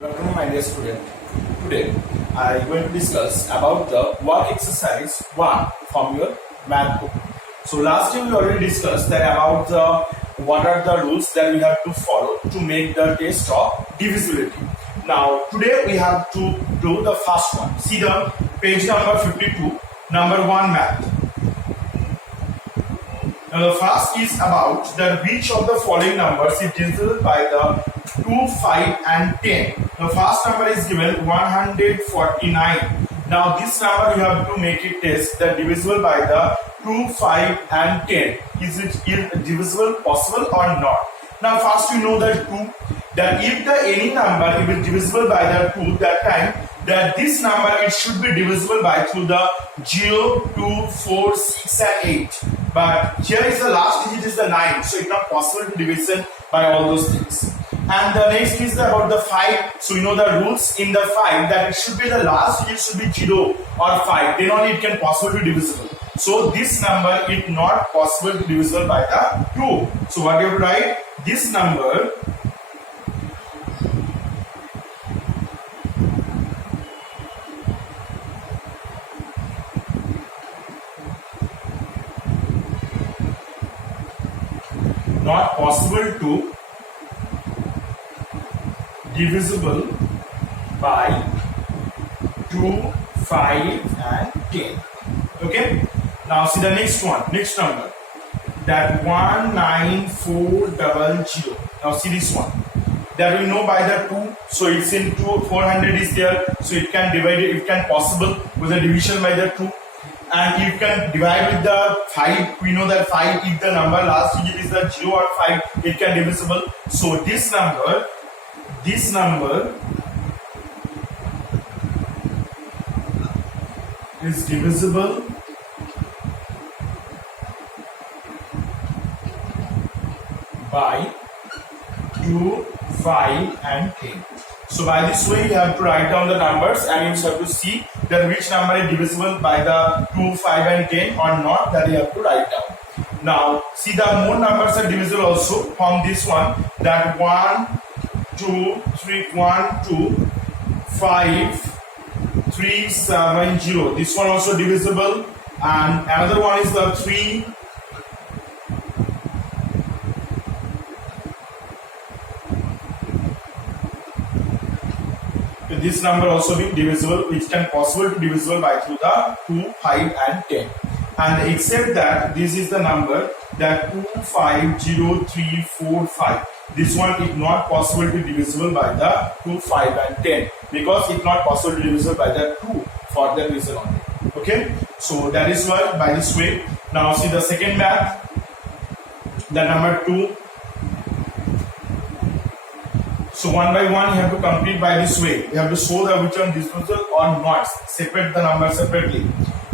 Good afternoon, my dear student. Today I am going to discuss about the work exercise 1 from your math book. So last time we already discussed that about what are the rules that we have to follow to make the test of divisibility. Now today we have to do the first one. See the page number 52, number 1 math. Now the first is about the which of the following numbers is divisible by the 2, 5 and 10. The first number is given 149. Now this number you have to make it test that divisible by the 2, 5 and 10. Is it divisible possible or not? Now first you know that 2, that if the any number is divisible by the 2, that time that this number it should be divisible by through the 0, 2, 4, 6 and 8. But here is the last digit is the 9, so it's not possible to division by all those things. And the next is about the 5. So you know the rules in the 5 that it should be the last digit should be 0 or 5. Then only it can possibly be divisible. So this number is not possible to divisible by the 2. So what you have to write? This number not possible to divisible by 2, 5 and 10. Okay. Now see the next one, next number, that 19400. Now see this one, that we know by the 2, so it's into 400 is there, so it can divide it, it can possible with the division by the 2. And you can divide with the 5. We know that 5, if the number last digit is the 0 or 5, it can divisible. So this number is divisible by 2, 5 and 10. So by this way you have to write down the numbers and you have to see that which number is divisible by the 2, 5 and 10 or not, that you have to write down. Now see the more numbers are divisible also from this one, that 1, 2, 5, 3, 7, 0. This one also divisible, and another one is the 3, this number also being divisible, which can possible to divisible by through the 2, 5 and 10. And except that this is the number that 2, 5, 0, 3, 4, 5. This one is not possible to divisible by the 2, 5 and 10, because it's not possible to divisible by the 2 for that reason only. Okay, so that is why by this way. Now see the second math, the number 2. So one by one you have to complete by this way. You have to show the which one divisible or not. Separate the number separately.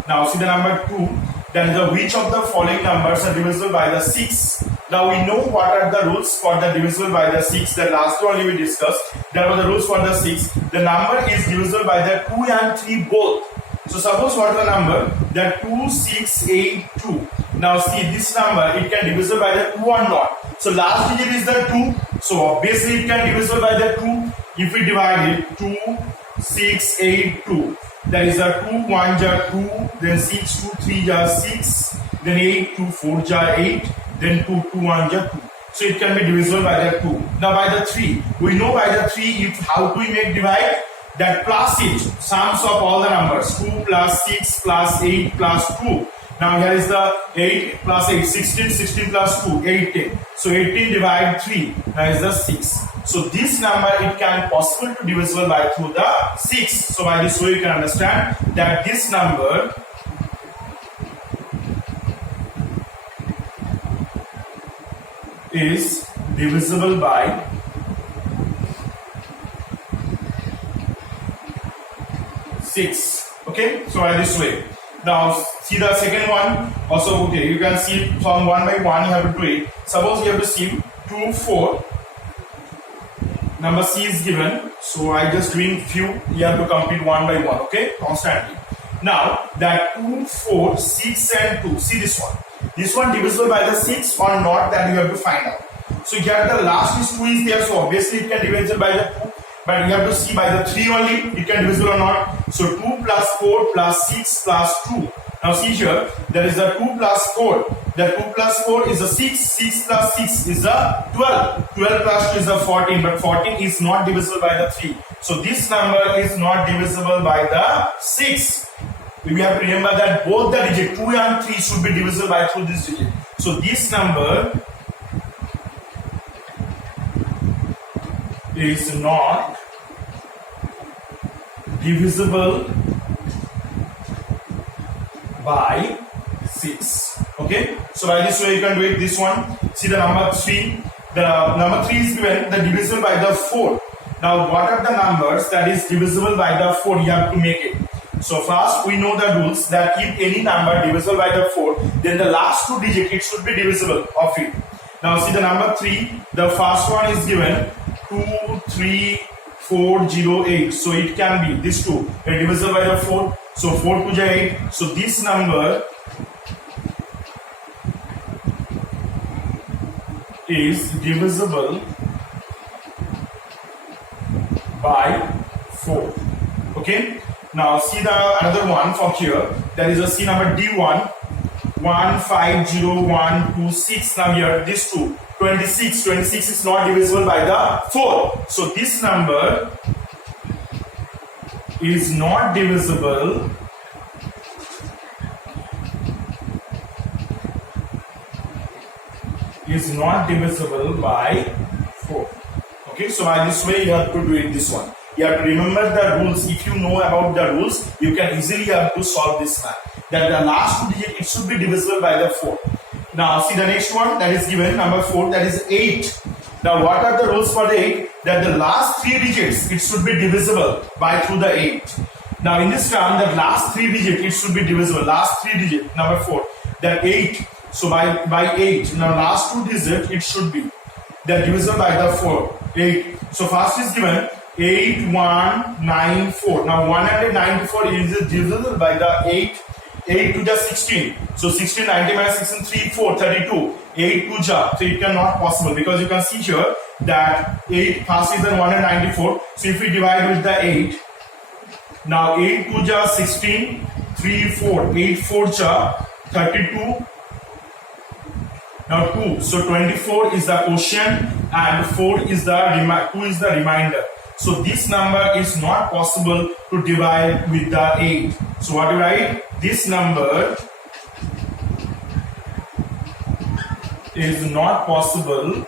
Now see the number 2. Then the which of the following numbers are divisible by the 6. Now we know what are the rules for the divisible by the 6. The last one we discussed. There were the rules for the 6. The number is divisible by the 2 and 3 both. So suppose what is the number? That 2682. Now see this number, it can divisible by the 2 or not. So last digit is the 2. So obviously it can divisible by the 2. If we divide it, 2682. That is the 2 1 jar 2, then 6 2 3 jar 6, then 8 2 4 jar 8, then 2 2 1 jar 2. So it can be divisible by the 2. Now by the 3, we know by the 3 if how do we make divide? That plus it, sums of all the numbers, 2 plus 6 plus 8 plus 2. Now here is the 8 plus 8, 16, 16 plus 2, 18. So 18 divided 3, that is the 6. So this number it can possible to divisible by through the 6. So by this way you can understand that this number is divisible by 6. Okay, so by this way. Now see the second one also. Okay, you can see from one by one you have to do it. Suppose you have to see 2, 4. Number C is given, so I just doing few. You have to complete one by one. Okay, constantly. Now that 2, 4, 6 and 2. See this one. This one divisible by the 6 or not, that you have to find out. So here the last is 2 is there, so obviously it can divisible by the 2. but you have to see by the 3 only it can divisible or not. So 2 plus 4 plus 6 plus 2. Now see here, there is a 2 plus 4. The 2 plus 4 is a 6. 6 plus 6 is a 12. 12 plus 2 is a 14. But 14 is not divisible by the 3. So this number is not divisible by the 6. We have to remember that both the digit 2 and 3 should be divisible by through this digit. So this number is not divisible by 6. Okay, so by this way you can do it. This one, see the number 3. The number 3 is given the divisible by the 4. Now what are the numbers that is divisible by the 4? You have to make it. So first we know the rules that if any number divisible by the 4, then the last 2 digits it should be divisible of it. Now see the number 3. The first one is given 23408. So it can be this 2 divisible by the 4. So 4 to the 8. So this number is divisible by 4. Okay. Now see the another one from here. There is a C number D1 150126. Now here this 2 26. 26 is not divisible by the 4. So this number is not divisible by 4. Okay, so by this way you have to do it this one. You have to remember the rules. If you know about the rules, you can easily have to solve this math. That the last 2 digit it should be divisible by the 4. Now see the next one that is given number 4, that is 8. Now what are the rules for the 8? That the last 3 digits it should be divisible by through the 8. Now in this term the last 3 digits it should be divisible. Last 3 digit number 4, that 8. So by 8, now last 2 digits it should be that divisible by the 4. 8. So first is given 8194. Now 194 is divisible by the 8. 8 to the 16. So 16, 90 minus 16, 3, 4, 32. 8 to the 3 cannot possible because you can see here that 8 first is the 194. So if we divide with the 8, now 8 to the 16, 3, 4, 8, 4 the 32. Now 2. So 24 is the quotient and 4 is the 2 is the remainder. So this number is not possible to divide with the 8. So what do you write? This number is not possible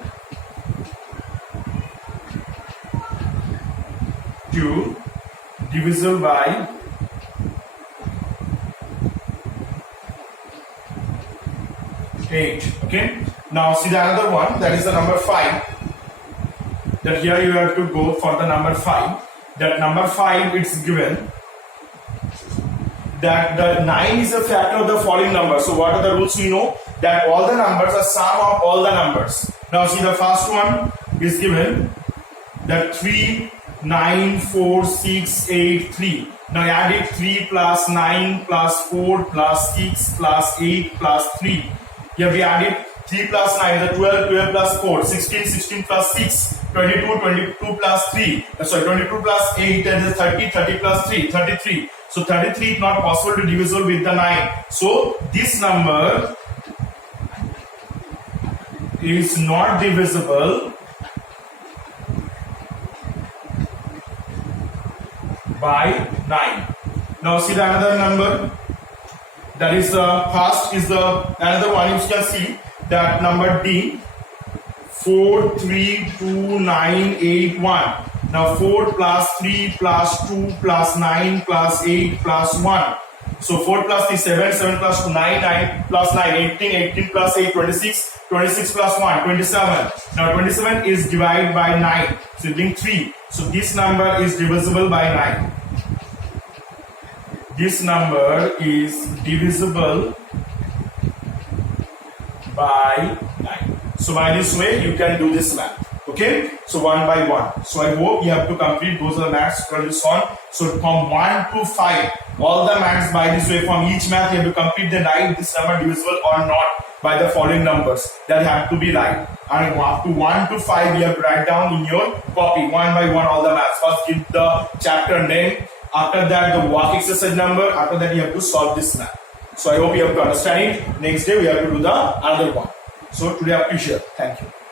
to divisible by 8. Okay. Now see the another one, that is the number 5. That here you have to go for the number 5. That number 5 it's given that the 9 is a factor of the following number. So what are the rules we know? That all the numbers are sum of all the numbers. Now see the first one is given that 3, 9, 4, 6, 8, 3. Now add it 3 plus 9 plus 4 plus 6 plus 8 plus 3. Here we added 3 plus 9, the 12, 12 plus 4, 16, 16 plus 6, 22, 22 plus 3, 22 plus 8, that is 30, 30 plus 3, 33. So 33 is not possible to divisible with the 9. So this number is not divisible by 9. Now see the another number. That is the first is the another one. You can see that number D 432981. Now 4 plus 3 plus 2 plus 9 plus 8 plus 1. So 4 plus 3 7, 7 plus 2 9, 9 plus 9 18, 18 plus 8 26, 26 plus 1 27. Now 27 is divided by 9. So bring 3. So this number is divisible by 9. This number is divisible by 9. So by this way you can do this math. Okay, so one by one. So I hope you have to complete those are the maths from this on. So from 1 to 5, all the maths by this way, from each math you have to complete the 9 this number divisible or not. by the following numbers that have to be right. And up to 1 to 5 you have to write down in your copy one by one all the maths. First give the chapter name, after that the work exercise number, after that you have to solve this math. So I hope you have to understand it. Next day we have to do the other one. So today I appreciate. Thank you.